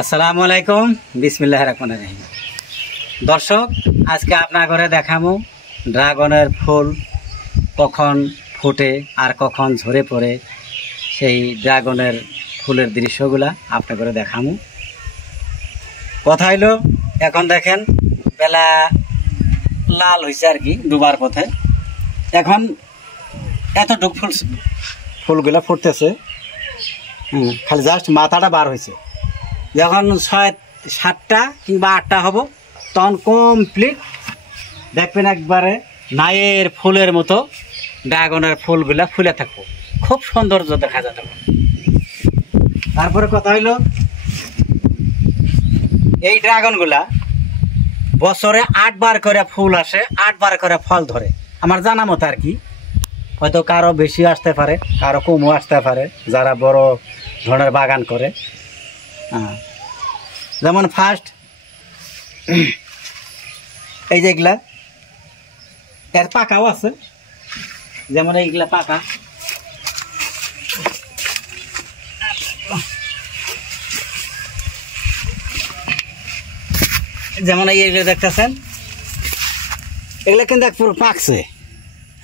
আসসালামু আলাইকুম, বিসমিল্লাহির রহমানির রহিম। দর্শক, আজকে আপনার ঘরে দেখাবো ড্রাগনের ফুল কখন ফুটে আর কখন ঝরে পড়ে, সেই ড্রাগনের ফুলের দৃশ্যগুলা আপনার ঘরে দেখাবো। কথা হইলো, এখন দেখেন বেলা লাল হয়েছে আর কি, ডুবার পথে। এখন এতটুক ফুলগুলা ফুটতেছে, খালি জাস্ট মাথাটা বার হয়েছে। যখন 6-7টা কিংবা 8টা হব, তখন কমপ্লিট দেখবেন একবারে নায়ের ফুলের মতো ড্রাগনের ফুলগুলা ফুলে থাকবো, খুব সৌন্দর্য দেখা যেত। তারপরে কথা হইল, এই ড্রাগনগুলা বছরে 8 বার করে ফুল আসে, 8 বার করে ফল ধরে। আমার জানা মতো আর কি, হয়তো কারো বেশি আসতে পারে, কারো কমও আসতে পারে, যারা বড় ধরনের বাগান করে। যেমন ফার্স্ট এই যেগুলা এর পাকাও আছে, যেমন এইগুলা পাকা। যেমন এইগুলো দেখতেছেন, এগুলো কিন্তু পুরো পাকছে।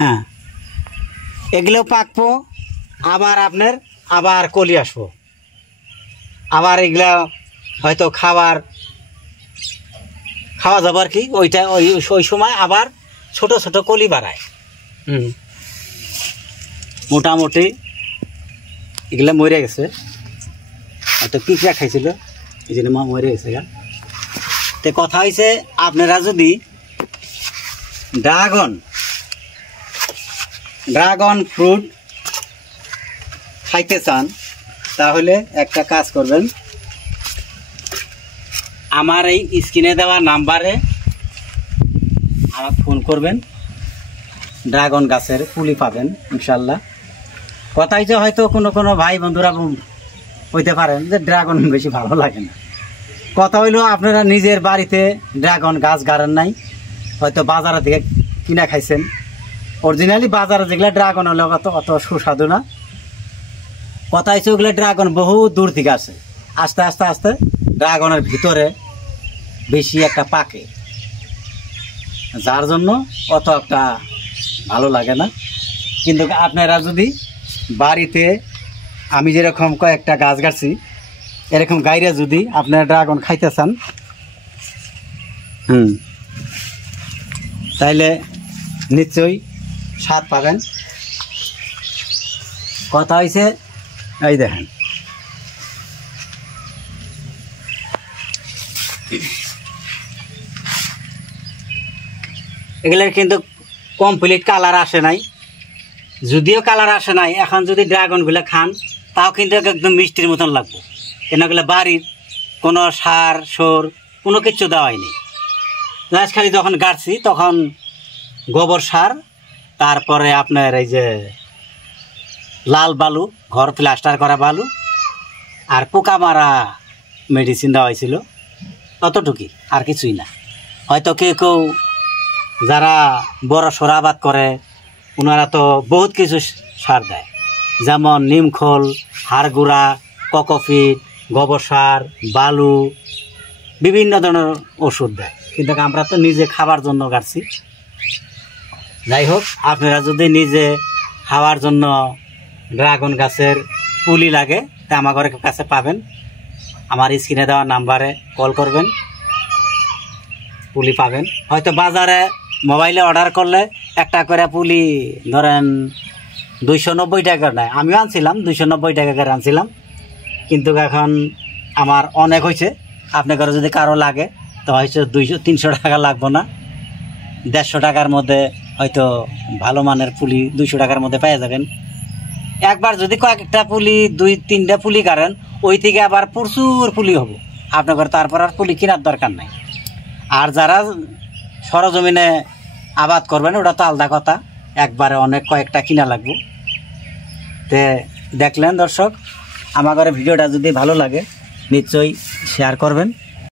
হ্যাঁ, এগুলো পাকবো, আবার আপনার আবার কলি আসবো, আবার এগুলা হয়তো খাওয়া যাবো আর কি। ওইটা ওই সময় আবার ছোট ছোট কলি বাড়ায়। মোটামুটি এগুলা মরে গেছে, হয়তো পিঁপড়া খাইছিল, এই জন্য মরে গেছে। তো কথা হয়েছে, আপনারা যদি ড্রাগন ফ্রুট খাইতে চান, তাহলে একটা কাজ করবেন, আমার এই স্ক্রিনে দেওয়া নাম্বারে আমাকে ফোন করবেন, ড্রাগন গাছের পুলি পাবেন ইনশাল্লাহ। কথা হয়েছে, হয়তো কোনো ভাই বন্ধুরা হইতে পারেন যে ড্রাগন বেশি ভালো লাগে না। কথা হইলো, আপনারা নিজের বাড়িতে ড্রাগন গাছ গাড়েন নাই, হয়তো বাজারে থেকে কিনা খাইছেন। অরিজিনালি বাজারে যেগুলো ড্রাগন হলে অত সুস্বাদু না। কথা হয়েছে, ওগুলো ড্রাগন বহু দূর থেকে আসে, আস্তে আস্তে আস্তে ড্রাগনের ভিতরে বেশি একটা পাকে, যার জন্য অত একটা ভালো লাগে না। কিন্তু আপনারা যদি বাড়িতে আমি যেরকম কয়েকটা গাছ গাড়ছি, এরকম গাইরে যদি আপনারা ড্রাগন খাইতে চান, তাইলে নিশ্চয়ই স্বাদ পাবেন। কথা হয়েছে, এই দেখেন এগুলোর কিন্তু কমপ্লিট কালার আসে নাই। যদিও কালার আসে নাই, এখন যদি ড্রাগনগুলো খান, তাও কিন্তু একদম মিষ্টির মতন লাগবে। কেন এগুলো বাড়ির কোনো সার সোর কোনো কিছু দেওয়া হয়নি। লাস্ট খালি যখন গাড়ছি তখন গোবর সার, তারপরে আপনার এই যে লাল বালু, ঘর প্লাস্টার করা বালু, আর পোকা মারা মেডিসিন দেওয়া হয়েছিল, অতটুকুই, আর কিছুই না। হয়তো কেউ যারা বড় সড় আবাদ করে, ওনারা তো বহুত কিছু সার দেয়, যেমন নিমখোল, হাড় গুঁড়া, কোকোপিট, গোবর সার, বালু, বিভিন্ন ধরনের ওষুধ দেয়। কিন্তু আমরা তো নিজে খাবার জন্য গাড়ছি। যাই হোক, আপনারা যদি নিজে খাওয়ার জন্য ড্রাগন গাছের পুলি লাগে, তা আমার কাছে পাবেন। আমার স্ক্রিনে দেওয়া নাম্বারে কল করবেন, পুলি পাবেন। হয়তো বাজারে মোবাইলে অর্ডার করলে একটা করে পুলি ধরেন 290 টাকা নেয়। আমিও আনছিলাম 290 টাকা করে আনছিলাম, কিন্তু এখন আমার অনেক হয়েছে। আপনার যদি কারো লাগে, তো হয়তো 200-300 টাকা লাগবো না, 150 টাকার মধ্যে হয়তো ভালো মানের পুলি 200 টাকার মধ্যে পেয়ে যাবেন। একবার যদি কয়েকটা পুলি 2-3টা পুলি কাটেন, ওই থেকে আবার প্রচুর পুলি হবো আপনার। তারপর আর পুলি কেনার দরকার নাই। আর যারা সরজমিনে আবাদ করবেন, ওটা তো আলাদা কথা, একবারে অনেক কয়েকটা কিনা লাগবে। তে দেখলেন দর্শক, আমার ভিডিওটা যদি ভালো লাগে নিশ্চয়ই শেয়ার করবেন।